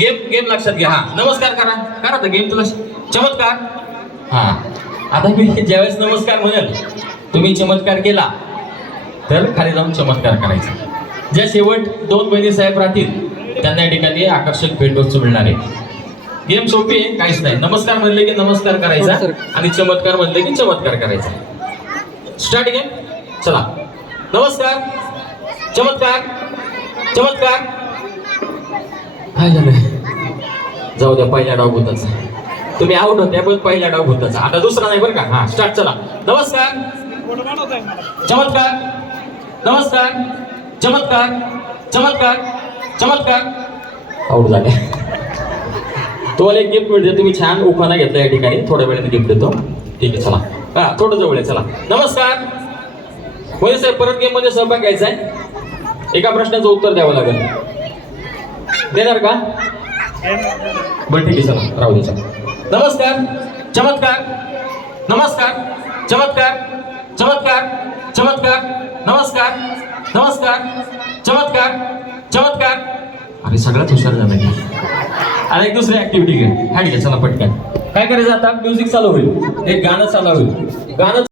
Game game लक्षात घ्या. हा नमस्कार करा करा तर गेम तुला चमत्कार. हा आता मी ज्यावेळेस नमस्कार म्हणेल तुम्ही चमत्कार केला तर खाली जाऊन चमत्कार करायचा. ज्या शेवट 2 बहिणी साहेब राहतील त्यांना या ठिकाणी आकर्षक भेटवस्तू मिळणार आहे. गेम सोपी आहे, काहीच नाही. नमस्कार म्हणले की नमस्कार करायचा आणि चमत्कार म्हणले की चमत्कार करायचा. Start game. चला नमस्कार चमत्कार चमत्कार. काय झालं? जाऊ द्या, पहिला डाव भूताचा. तुम्ही आउट होत्या पण पहिला डाव भूताचा. आता दुसरा नाही बरं का. हा स्टार्ट. चला नमस्कार चमत्कार नमस्कार चमत्कार चमत्कार चमत्कार. आउट झाले. तुम्हाला एक गिफ्ट मिळते. तुम्ही छान उखाणा घेतला या ठिकाणी. थोड्या वेळाने गिफ्ट देतो. ठीक आहे चला. हा थोडं जवळ आहे. चला नमस्कार. मोहित साहेब परत गेम मध्ये सहभाग घ्यायचा आहे. एका प्रश्नाचं उत्तर द्यावं लागेल. देणार का? बरं ठीक आहे चला राहू द्या. नमस्कार चमत्कार नमस्कार चमत्कार चमत्कार चमत्कार नमस्कार नमस्कार चमत्कार चमत्कार. अरे सगळ्यात हुशार झाला की. आणि एक दुसरी ऍक्टिव्हिटी घे. हा ठीक आहे चला पटकन. काय करायचं आता? म्युझिक चालू होईल. एक गाणं चालू होईल. गाणं